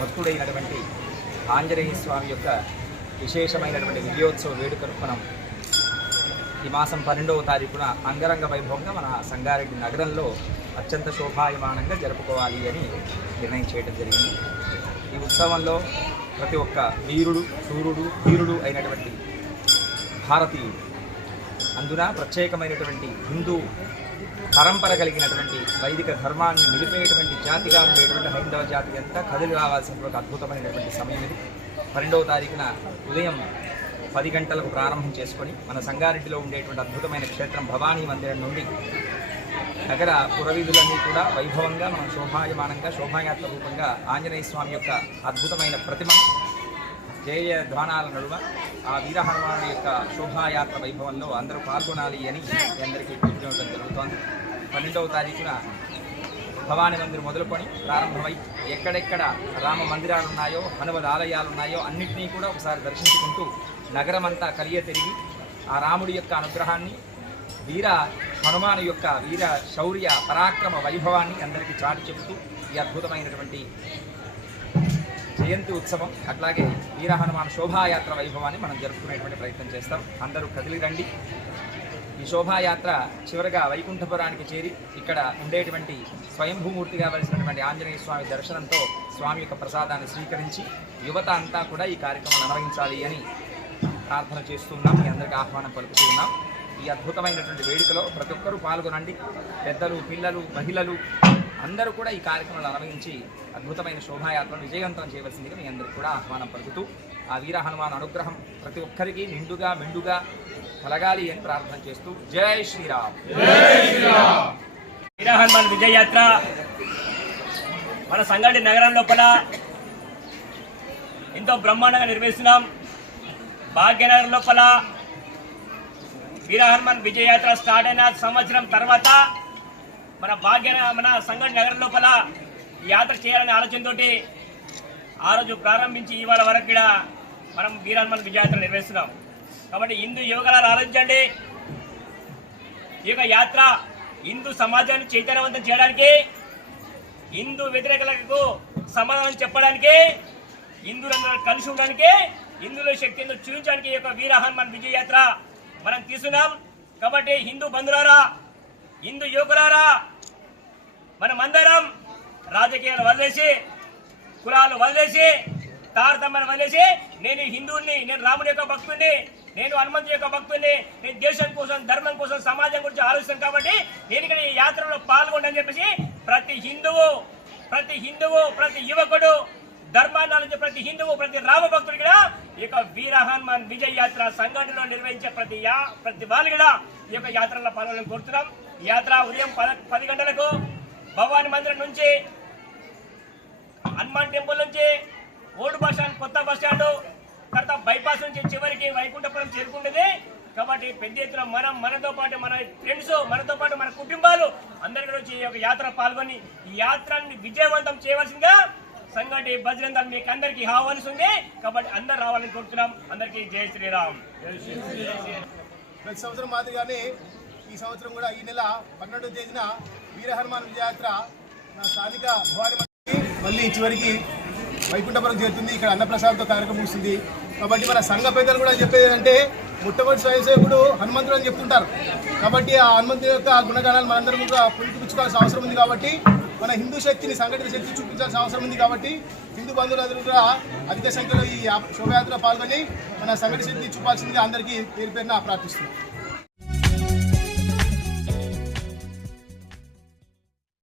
భక్తుడైనటువంటి ఆంజనేయ స్వామి యొక్క విశేషమైనటువంటి విజయోత్సవ వేడుకను మనం ఈ మాసం పన్నెండవ తారీఖున అంగరంగ వైభవంగా మన సంగారెడ్డి నగరంలో అత్యంత శోభాయమానంగా జరుపుకోవాలి అని నిర్ణయం చేయడం జరిగింది. ఈ ఉత్సవంలో ప్రతి ఒక్క వీరుడు సూర్యుడు వీరుడు అయినటువంటి భారతీయుడు అందున ప్రత్యేకమైనటువంటి హిందూ పరంపర కలిగినటువంటి వైదిక ధర్మాన్ని నిలిపేటువంటి జాతిగా ఉండేటువంటి హైందవ జాతి అంతా కదిలి రావాల్సినటువంటి ఒక అద్భుతమైనటువంటి సమయం ఇది. పన్నెండవ తారీఖున ఉదయం పది గంటలకు ప్రారంభం చేసుకొని మన సంగారెడ్డిలో ఉండేటువంటి అద్భుతమైన క్షేత్రం భవానీ మందిరం నుండి నగర పురవీధులన్నీ కూడా వైభవంగా మనం శోభాయమానంగా శోభాయాత్ర రూపంగా ఆంజనేయ స్వామి యొక్క అద్భుతమైన ప్రతిమ జయ ధ్వానాల నడుమ ఆ వీర హనుమానుడి యొక్క శోభాయాత్ర వైభవంలో అందరూ పాల్గొనాలి అని అందరికీ పిలుపునివ్వడం జరుగుతోంది. పన్నెండవ తారీఖున భవానీ మందిర్ మొదలుకొని ప్రారంభమై ఎక్కడెక్కడ రామ మందిరాలు ఉన్నాయో హనుమద్ ఆలయాలు ఉన్నాయో అన్నింటినీ కూడా ఒకసారి దర్శించుకుంటూ నగరమంతా కలియ తిరిగి ఆ రాముడి యొక్క అనుగ్రహాన్ని వీర హనుమాను యొక్క వీర శౌర్య పరాక్రమ వైభవాన్ని అందరికీ చాటి చెబుతూ ఈ అద్భుతమైనటువంటి జయంతి ఉత్సవం అట్లాగే వీర హనుమాన్ శోభాయాత్ర వైభవాన్ని మనం జరుపుకునేటువంటి ప్రయత్నం చేస్తాం. అందరూ కదిలి రండి. ఈ శోభాయాత్ర చివరగా వైకుంఠపురానికి చేరి ఇక్కడ ఉండేటువంటి స్వయంభూమూర్తిగా వలసినటువంటి ఆంజనేయ స్వామి దర్శనంతో స్వామి యొక్క ప్రసాదాన్ని స్వీకరించి యువత అంతా కూడా ఈ కార్యక్రమాన్ని నిర్వహించాలి అని ప్రార్థన చేస్తున్నాం మీ అందరికీ ఆహ్వానం పలుకుతూ ఉన్నాం. ఈ అద్భుతమైనటువంటి వేడుకలో ప్రతి ఒక్కరూ పాల్గొనండి. పెద్దలు పిల్లలు మహిళలు అందరూ కూడా ఈ కార్యక్రమంలో నిర్వహించి అద్భుతమైన శోభాయాత్రను విజయవంతం చేయవలసిందిగా మీ అందరికీ కూడా ఆహ్వానం పలుకుతూ ఆ వీర హనుమాన్ అనుగ్రహం ప్రతి ఒక్కరికి నిండుగా మెండుగా కలగాలి అని ప్రార్థన చేస్తూ జై శ్రీరామ్. వీర హనుమాన్ విజయయాత్ర మన సంగారెడ్డి నగరం లోపల ఎంతో బ్రహ్మాండంగా నిర్వహిస్తున్నాం. భాగ్యనగర్ లోపల వీర హనుమాన్ విజయయాత్ర స్టార్ట్ అయిన సంవత్సరం తర్వాత మన భాగ్య మన సంఘం నగరం లోపల యాత్ర చేయాలనే ఆలోచనతోటి ఆ రోజు ప్రారంభించి ఇవాళ వరకు కూడా మనం వీరాన్మన్ విజయాత్ర నిర్వహిస్తున్నాం. కాబట్టి హిందూ యువకులను ఆలోచించండి. ఈ యొక్క యాత్ర హిందూ సమాజాన్ని చైతన్యవంతం చేయడానికి హిందూ వ్యతిరేకలకు సమాధానం చెప్పడానికి హిందువులందరూ కలిసి ఉండడానికి హిందువుల శక్తిని చూపించడానికి ఈ యొక్క వీర హనుమాన్ విజయ యాత్ర మనం తీసుకున్నాం కాబట్టి హిందూ బంధువులారా హిందూ యువకులారా మనమందరం రాజకీయాలు వదిలేసి కులాలు వదిలేసి తారతమ్యాన్ని వదిలేసి నేను హిందువుని నేను రాముడి యొక్క భక్తుడిని నేను హనుమంతు యొక్క భక్తుడిని నేను దేశం కోసం ధర్మం కోసం సమాజం గురించి ఆలోచిస్తాను కాబట్టి నేను ఇక్కడ ఈ యాత్రలో పాల్గొండని చెప్పేసి ప్రతి హిందువు ప్రతి హిందువు ప్రతి యువకుడు ధర్మాన్ని ప్రతి హిందువు ప్రతి రామ భక్తుడు కూడా ఈ యొక్క వీర హనుమాన్ విజయ్ యాత్ర సంఘటనలో నిర్వహించే ప్రతి యా ప్రతి వాళ్ళు కూడా ఈ యొక్క యాత్రలో పాల్గొనాలని కోరుతున్నాం. యాత్ర ఉదయం పద పది గంటలకు భవాని మందిరం నుంచి హనుమాన్ టెంపుల్ నుంచి ఓల్డ్ బస్ స్టాండ్ కొత్త బస్ స్టాండ్ తర్వాత బైపాస్ నుంచి చివరికి వైకుంఠపురం చేరుకుంటుంది కాబట్టి పెద్ద ఎత్తున మనం మనతో పాటు మన ఫ్రెండ్స్ మనతో పాటు మన కుటుంబాలు అందరి కూడా వచ్చి ఈ యొక్క యాత్ర పాల్గొని ఈ యాత్రని విజయవంతం చేయవలసిందిగా సంగటి బజరంగ మీకు అందరికీ ఆహ్వానిస్తుంది ఉంది కాబట్టి అందరు రావాలని కోరుతున్నాం అందరికీ జై శ్రీరామ్ ప్రతి సంవత్సరం మాదిరిగానే ఈ సంవత్సరం కూడా ఈ నెల పన్నెండో తేదీన వీరహనుమాన్ విజయయాత్ర నా స్థానిక భవాని మళ్ళీ చివరికి వైకుంఠపురం చేరుతుంది. ఇక్కడ అన్నప్రసాద్తో కార్యక్రమం ముగుస్తుంది. కాబట్టి మన సంఘ పెద్దలు కూడా చెప్పేది ఏంటంటే మొట్టమొదటి స్వయంసేవకుడు హనుమంతుడు అని చెప్తుంటారు. కాబట్టి ఆ హనుమంతుడి యొక్క గుణగణాలు మనందరం కూడా పుణికిపుచ్చుకోవాల్సిన అవసరం ఉంది కాబట్టి మన హిందూ శక్తిని సంఘటిత శక్తి చూపించాల్సిన అవసరం ఉంది కాబట్టి హిందూ బంధువులందరూ కూడా అధిక సంఖ్యలో ఈ శోభయాత్రలో పాల్గొని మన సంఘటిత శక్తి చూపాల్సిందిగా అందరికీ పేరు పేరున ప్రార్థిస్తున్నాం.